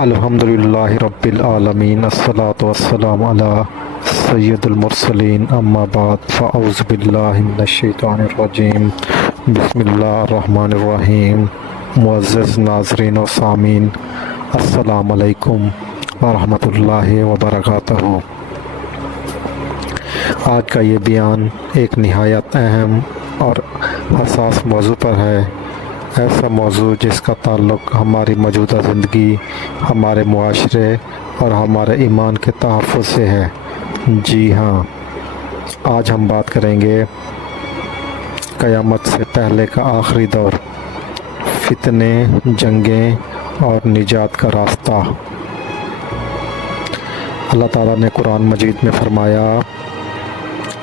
الحمدللہ رب العالمین الصلاۃ والسلام علی سید المرسلین اما بعد فاعوذ باللہ من الشیطان الرجیم بسم اللہ الرحمن الرحیم۔ معزز ناظرین و سامعین، السلام علیکم ورحمۃ اللہ وبرکاتہ۔ آج کا یہ بیان ایک نہایت اہم اور حساس موضوع پر ہے، ایسا موضوع جس کا تعلق ہماری موجودہ زندگی، ہمارے معاشرے اور ہمارے ایمان کے تحفظ سے ہے۔ جی ہاں، آج ہم بات کریں گے قیامت سے پہلے کا آخری دور، فتنے، جنگیں اور نجات کا راستہ۔ اللہ تعالیٰ نے قرآن مجید میں فرمایا،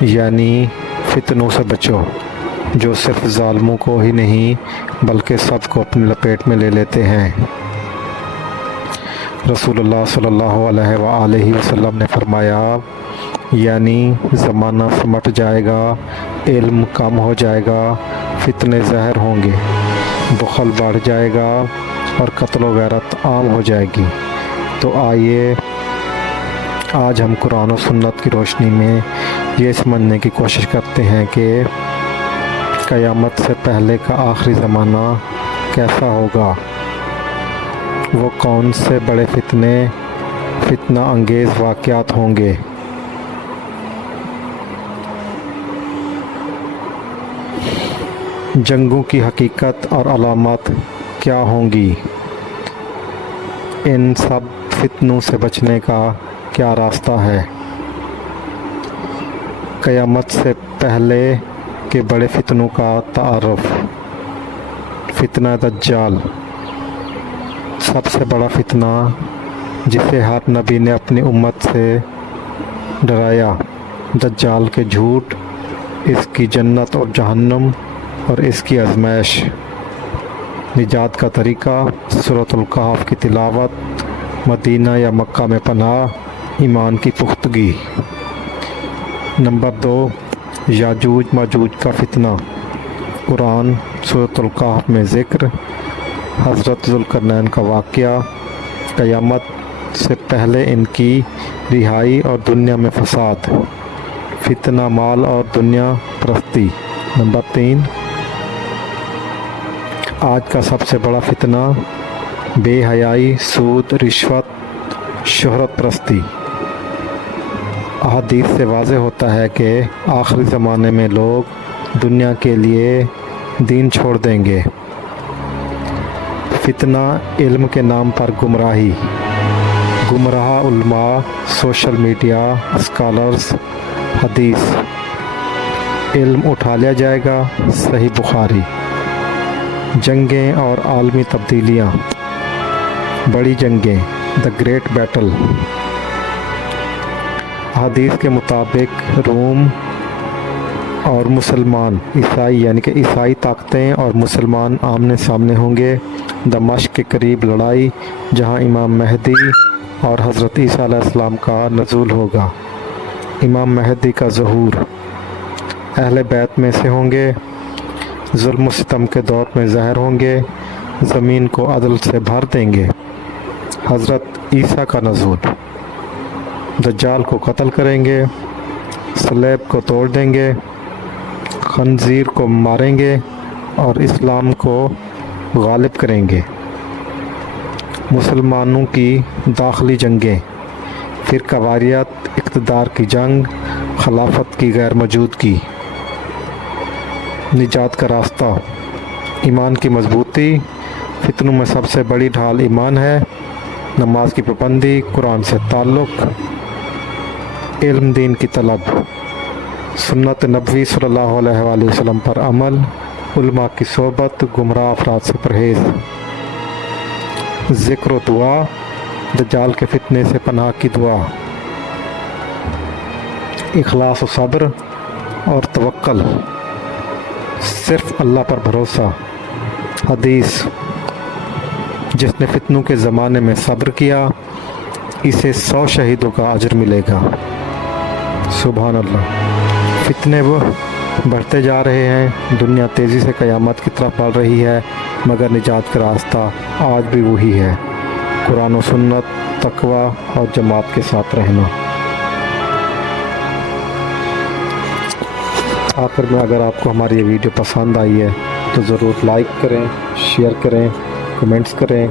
یعنی فتنوں سے بچو جو صرف ظالموں کو ہی نہیں بلکہ سب کو اپنی لپیٹ میں لے لیتے ہیں۔ رسول اللہ صلی اللہ علیہ وآلہ وسلم نے فرمایا، یعنی زمانہ سمٹ جائے گا، علم کم ہو جائے گا، فتنے زہر ہوں گے، بخل بڑھ جائے گا اور قتل و غارت عام ہو جائے گی۔ تو آئیے آج ہم قرآن و سنت کی روشنی میں یہ سمجھنے کی کوشش کرتے ہیں کہ قیامت سے پہلے کا آخری زمانہ کیسا ہوگا، وہ کون سے بڑے فتنہ انگیز واقعات ہوں گے۔ جنگوں کی حقیقت اور علامات کیا ہوں گی، ان سب فتنوں سے بچنے کا کیا راستہ ہے۔ قیامت سے پہلے کے بڑے فتنوں کا تعارف۔ فتنہ دجال، سب سے بڑا فتنہ جسے ہر نبی نے اپنی امت سے ڈرایا۔ دجال کے جھوٹ، اس کی جنت اور جہنم اور اس کی آزمائش۔ نجات کا طریقہ، سورۃ الکہف کی تلاوت، مدینہ یا مکہ میں پناہ، ایمان کی پختگی۔ نمبر 2، یاجوج ماجوج کا فتنہ۔ قرآن سورۃ الکہف میں ذکر، حضرت ذوالقرنین کا واقعہ، قیامت سے پہلے ان کی رہائی اور دنیا میں فساد۔ فتنہ مال اور دنیا پرستی۔ نمبر 3، آج کا سب سے بڑا فتنہ، بے حیائی، سود، رشوت، شہرت پرستی۔ احادیث سے واضح ہوتا ہے کہ آخری زمانے میں لوگ دنیا کے لیے دین چھوڑ دیں گے۔ فتنہ علم کے نام پر گمراہی، گمراہ علماء، سوشل میڈیا، اسکالرز۔ حدیث، علم اٹھا لیا جائے گا، صحیح بخاری۔ جنگیں اور عالمی تبدیلیاں، بڑی جنگیں، دا گریٹ بیٹل۔ حدیث کے مطابق روم اور مسلمان، عیسائی یعنی کہ عیسائی طاقتیں اور مسلمان آمنے سامنے ہوں گے۔ دمشق کے قریب لڑائی، جہاں امام مہدی اور حضرت عیسیٰ علیہ السلام کا نزول ہوگا۔ امام مہدی کا ظہور، اہل بیت میں سے ہوں گے، ظلم و ستم کے دور میں ظاہر ہوں گے، زمین کو عدل سے بھر دیں گے۔ حضرت عیسیٰ کا نزول، دجال کو قتل کریں گے، صلیب کو توڑ دیں گے، خنزیر کو ماریں گے اور اسلام کو غالب کریں گے۔ مسلمانوں کی داخلی جنگیں، فرقہ واریت، اقتدار کی جنگ، خلافت کی غیر موجودگی۔ نجات کا راستہ، ایمان کی مضبوطی۔ فتنوں میں سب سے بڑی ڈھال ایمان ہے۔ نماز کی پابندی، قرآن سے تعلق، علم دین کی طلب، سنت نبوی صلی اللہ علیہ وآلہ وسلم پر عمل، علماء کی صحبت، گمراہ افراد سے پرہیز۔ ذکر و دعا، دجال کے فتنے سے پناہ کی دعا، اخلاص و صبر اور توکل، صرف اللہ پر بھروسہ۔ حدیث، جس نے فتنوں کے زمانے میں صبر کیا، اسے 100 شہیدوں کا اجر ملے گا۔ سبحان اللہ۔ فتنے وہ بڑھتے جا رہے ہیں، دنیا تیزی سے قیامت کی طرف بڑھ رہی ہے، مگر نجات کا راستہ آج بھی وہی ہے۔ قرآن و سنت، تقوی اور جماعت کے ساتھ رہنا۔ آخر میں اگر آپ کو ہماری یہ ویڈیو پسند آئی ہے تو ضرور لائک کریں، شیئر کریں، کمنٹس کریں